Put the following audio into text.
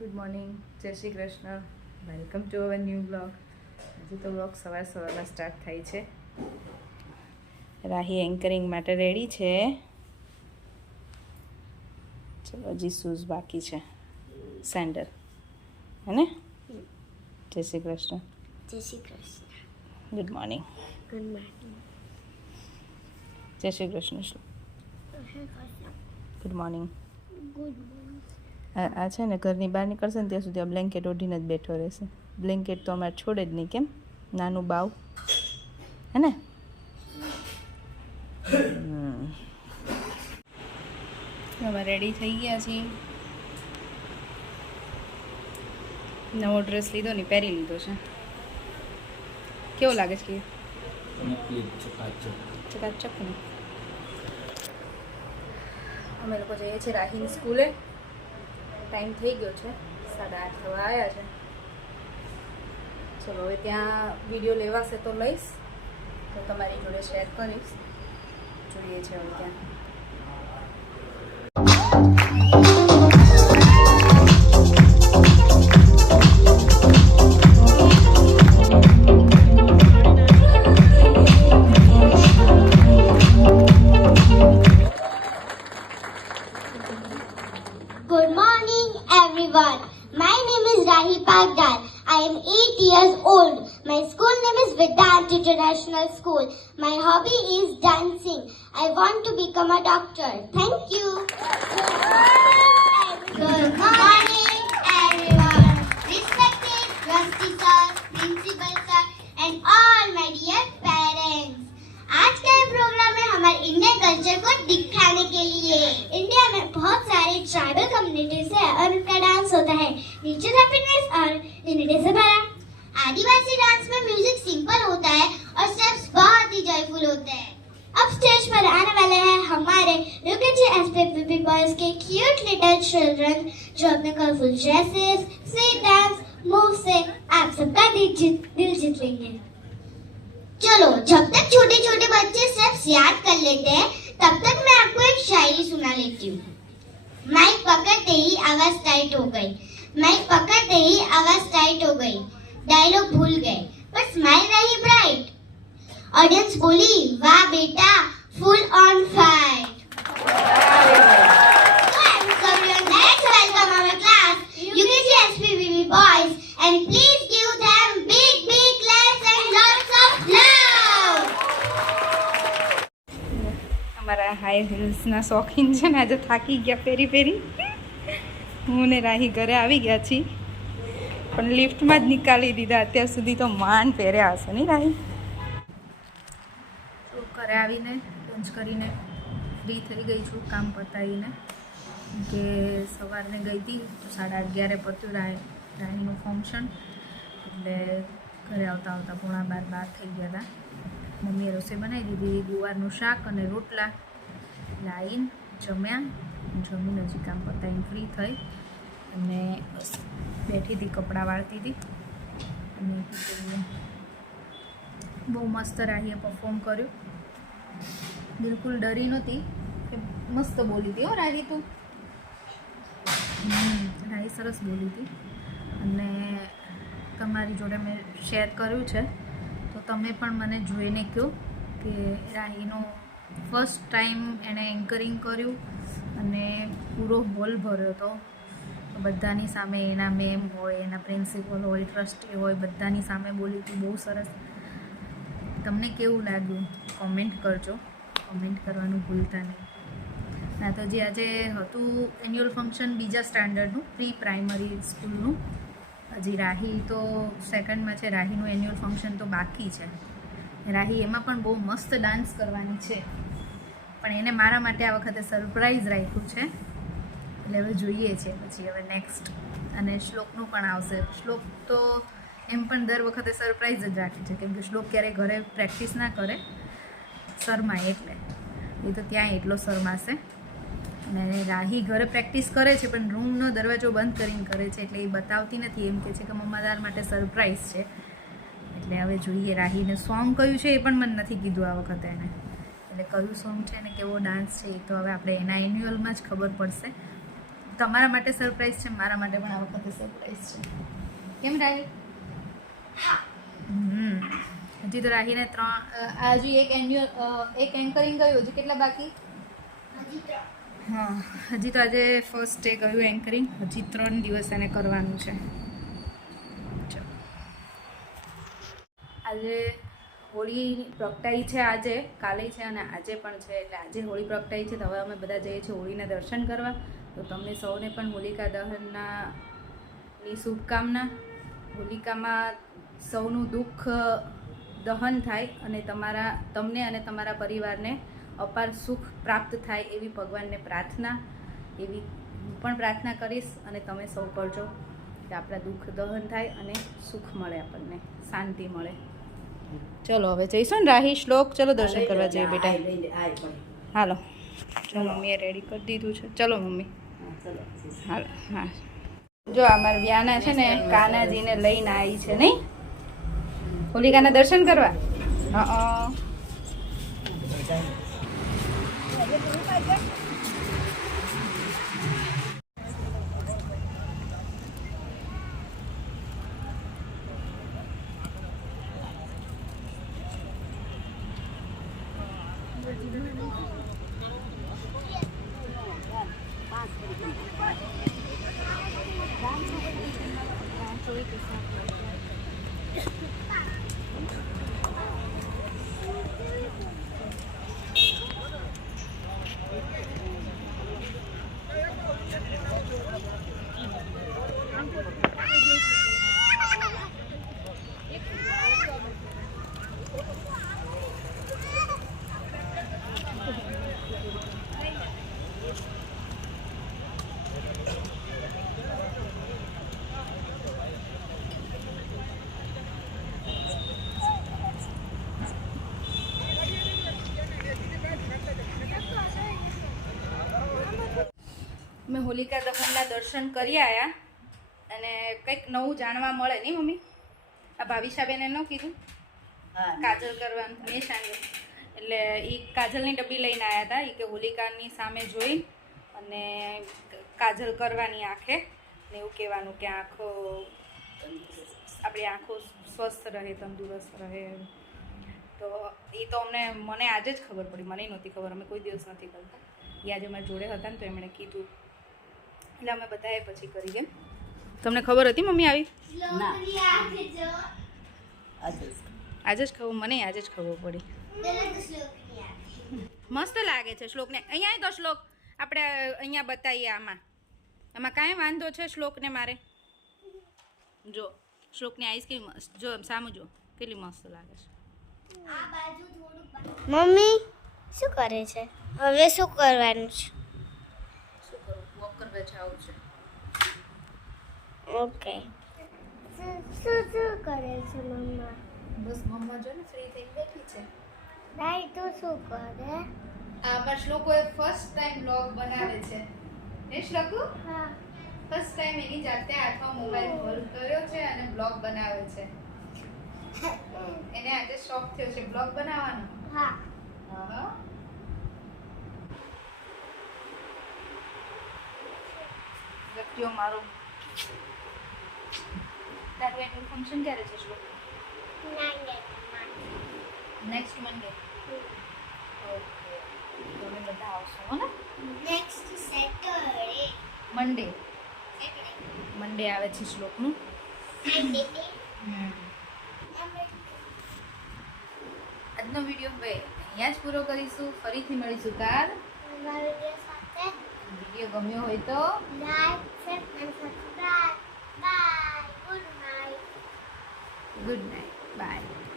Good morning, જય Shri Krishna. Welcome to our new blog. હજી તો બ્લોગ સવારમાં સ્ટાર્ટ થાય છે. રાહી એન્કરિંગ માટે રેડી છે. ચલો, હજી શૂઝ બાકી છે, સેન્ડલ, હે ને? જય શ્રી કૃષ્ણ. જય Shri Krishna. Good morning. Good morning. જય Shri Krishna. Good morning. Good morning. આ છે ને, ઘરની બહાર નીકળશે ને ત્યાં સુધી આ બ્લેન્કેટ ઓઢીને જ બેઠો રહેશે. બ્લેન્કેટ તો અમારે છોડે જ નહીં. કેમ? નાનું બાવ, હે ને? હવે રેડી થઈ ગયા છીએ. નવો ડ્રેસ લીધો ને, પહેરી લીધો છે. કેવો લાગે છે? ચકાચક ને. અમે લોકો જઈએ છીએ રાહીની સ્કૂલે. ટાઈમ થઈ ગયો છે, 8:30 થવા આવ્યા છે. ચલો, હવે ત્યાં વિડીયો લેવાશે તો લઈશ, તો તમારી જોડે શેર કરીશ. જોઈએ છે હવે ત્યાં. Good morning, everyone. My name is Rahi Pagdar. I am 8 years old. My school name is Vedant International School. My hobby is dancing. I want to become a doctor. Thank you. Good morning, everyone. Respected Rusty sir, principal sir, and all my dear parents. आज का ये programme है हमारे Indian culture को दिखाने के लिए। India में बहुत सारे ट्राइबल कम्युनिटीज है और उनका डांस होता है नेचर, हैप्पीनेस और यूनिटी से भरा। आदिवासी डांस में म्यूजिक सिंपल होता है और स्टेप्स बहुत ही जॉयफुल होते हैं। अब स्टेज पर आने वाले हैं हमारे रुकेजी एसपीपी बॉयज के क्यूट लिटिल चिल्ड्रन जो अपने colourful dresses, sweet dance move से आप सबका दिल जीत लेंगे। चलो, जब तक छोटे छोटे बच्चे स्टेप्स याद कर लेते हैं तब तक मैं आपको एक शायरी सुना लेती हूँ। माइक पकड़ते ही आवाज टाइट हो गई, माइक पकड़ते ही आवाज टाइट हो गई, डायलॉग भूल गए पर स्माइल रही ब्राइट। ऑडियंस बोली वाह बेटा, full on fight. Let's welcome our class, UKG SPVB boys, and please give them big claps and lots of love. અમારા હાઈ હિલ્સના શોખીન છે ને, આજે થાકી ગયા ફેરી. હું ને રાહી ઘરે આવી ગયા છીએ, પણ લિફ્ટમાં જ નીકાળી દીધા. અત્યાર સુધી તો માંડ પહેર્યા હશે નહીં રાહી? તો ઘરે આવીને લંચ કરીને ફ્રી થઈ ગઈ છું, કામ પતાવીને. કે સવારને ગઈ હતી તો 11:30 પત્યું રાહીનું ફંક્શન, એટલે ઘરે આવતા 11:15 થઈ ગયા હતા. મમ્મીએ રસોઈ બનાવી દીધી, ગુવારનું શાક અને રોટલા. લાવીને જમીને હજી કામ પતાવીને ફ્રી થઈ અને બસ બેઠી હતી, કપડાં વાળતી હતી. અને બહુ મસ્ત રાહીએ પરફોર્મ કર્યું. બિલકુલ ડરી નહોતી, મસ્ત બોલી હતી. હો રાહી, તું રાહી સરસ બોલી હતી. અને તમારી જોડે મેં શેર કર્યું છે, તો તમે પણ મને જોઈને કહો કે રાહીનો ફર્સ્ટ ટાઈમ એણે એન્કરિંગ કર્યું અને પૂરો હોલ ભર્યો હતો. બધાની સામે, એના મેમ હોય, એના પ્રિન્સિપલ હોય, ટ્રસ્ટી હોય, બધાની સામે બોલી હતી. બહુ સરસ. તમને કેવું લાગ્યું કોમેન્ટ કરજો, કોમેન્ટ કરવાનું ભૂલતા નહીં. ના તો જે આજે હતું એન્યુઅલ ફંક્શન બીજા સ્ટાન્ડર્ડનું, પ્રી પ્રાઇમરી સ્કૂલનું. હજી રાહી તો સેકન્ડમાં છે, રાહીનું એન્યુઅલ ફંક્શન તો બાકી છે. રાહી એમાં પણ બહુ મસ્ત ડાન્સ કરવાની છે, પણ એને મારા માટે આ વખતે સરપ્રાઈઝ રાખ્યું છે. એટલે હવે જોઈએ છે પછી હવે નેક્સ્ટ. અને શ્લોકનું પણ આવશે. શ્લોક તો એમ પણ દર વખતે સરપ્રાઈઝ જ રાખે છે, કેમ કે શ્લોક ક્યારેય ઘરે પ્રેક્ટિસ ના કરે, શરમાય એટલે. એ તો ત્યાં એટલો શરમાશે. અને રાહી ઘરે પ્રેક્ટિસ કરે છે, પણ રૂમનો દરવાજો બંધ કરીને કરે છે, એટલે એ બતાવતી નથી. એમ કહે છે કે મમ્મા તાર માટે સરપ્રાઈઝ છે. એટલે હવે જોઈએ રાહીને સોંગ કયું છે એ પણ મને નથી કીધું આ વખતે એને. એટલે કયું સોંગ છે અને કેવો ડાન્સ છે એ તો હવે આપણે એના એન્યુઅલમાં જ ખબર પડશે. તમારા માટે સરપ્રાઈઝ છે, મારા માટે પણ આ વખતે સરપ્રાઈઝ છે. કેમ રાહી? હા. હજી તો રાહીને હજી એક એન્કરિંગ ગયું. હજી કેટલા બાકી? હજી 3. હા, હજી તો આજે ફર્સ્ટ ડે ગયું એન્કરિંગ. હજી 3 દિવસ એને કરવાનું છે. ચલો, આજે હોળી પ્રગટાઈ છે. આજે કાલે છે અને આજે પણ છે. એટલે આજે હોળી પ્રગટાઈ છે તો હવે અમે બધા જઈએ છીએ હોળીના દર્શન કરવા. તો તમને સૌને પણ હોલિકા દહનની શુભકામના. હોલિકામાં સૌનું દુઃખ દહન થાય અને તમને અને તમારા પરિવારને અપાર સુખ પ્રાપ્ત થાય એવી ભગવાનને પ્રાર્થના. એવી હું પણ પ્રાર્થના કરીશ અને તમે સૌ કરજો કે આપણા દુઃખ દહન થાય અને સુખ મળે, આપણને શાંતિ મળે. ચલો હવે જઈશું ને રાહી? શ્લોક ચલો દર્શન કરવા જઈએ બેટા. હાલો, જો મમ્મીએ રેડી કરી દીધું છે. ચલો મમ્મી, હાલો. હા, જો અમારા વ્યાના છે ને કાનાજીને લઈને આવી છે નહીં હોલિકાના દર્શન કરવા. મેં હોલિકા દહનના દર્શન કરી આવ્યા અને કંઈક નવું જાણવા મળે નહીં મમ્મી? આ ભાવિશાબેને ન કીધું કાજલ કરવાનું હંમેશાને, એટલે એ કાજલની ડબ્બી લઈને આવ્યા હતા. એ કે હોલિકાની સામે જોઈ અને કાજલ કરવાની આંખે ને એવું કહેવાનું કે આપણી આંખો સ્વસ્થ રહે, તંદુરસ્ત રહે. તો એ તો મને આજે જ ખબર પડી, મને નહોતી ખબર. અમે કોઈ દિવસ નથી કરતા. એ આજે મારી જોડે હતા ને તો એમણે કીધું એટલે અમે બધાએ પછી કરી ગઈ. તમને ખબર હતી મમ્મી આવી? આજે જ ખબર, મને આજે જ ખબર પડી. મસ્ત લાગે છે શ્લોકને. અહીંયા તો શ્લોક આપણે અહીંયા બતાવીએ. આમાં કાંઈ વાંધો છે શ્લોકને? મારે જો શ્લોકની આઈસ કેવી મસ્ત, જો સામું જો કેટલી મસ્ત લાગે છે. મમ્મી શું કરે છે હવે? શું કરવાનું છે? શું કરું? વોક કરવા જાવું છે. ઓકે. શું કરે છે મમ્મા? બસ મમ્મા જો ને ફ્રી થઈને બેઠી છે. દાઈ તું શું કરે? આમાં શ્લોકોએ ફર્સ્ટ ટાઈમ બ્લોગ બનાવે છે ને શ્લોકુ? હા. ફર્સ્ટ ટાઈમ એની જાતે હાથમાં મોબાઈલ હોલ્ડ કર્યો છે અને બ્લોગ બનાવે છે. એને આજે શોખ થયો છે બ્લોગ બનાવવાનો. હા. હા. વ્યક્તિઓ મારો તારું એન્યુઅલ ફંક્શન ક્યારે છે શ્લોક? Next Monday. ઓકે, તમે બધા આવશો હો ને? Next Saturday. મંડે આવે છે શ્લોકનું. આજનો વિડીયો હવે અહીંયા જ પૂરો કરીશું. ફરીથી મળીશું કાલ. વિડીયો ગમ્યો હોય તો લાઈક, શેર અને subscribe. Bye. Good night. Good night. By.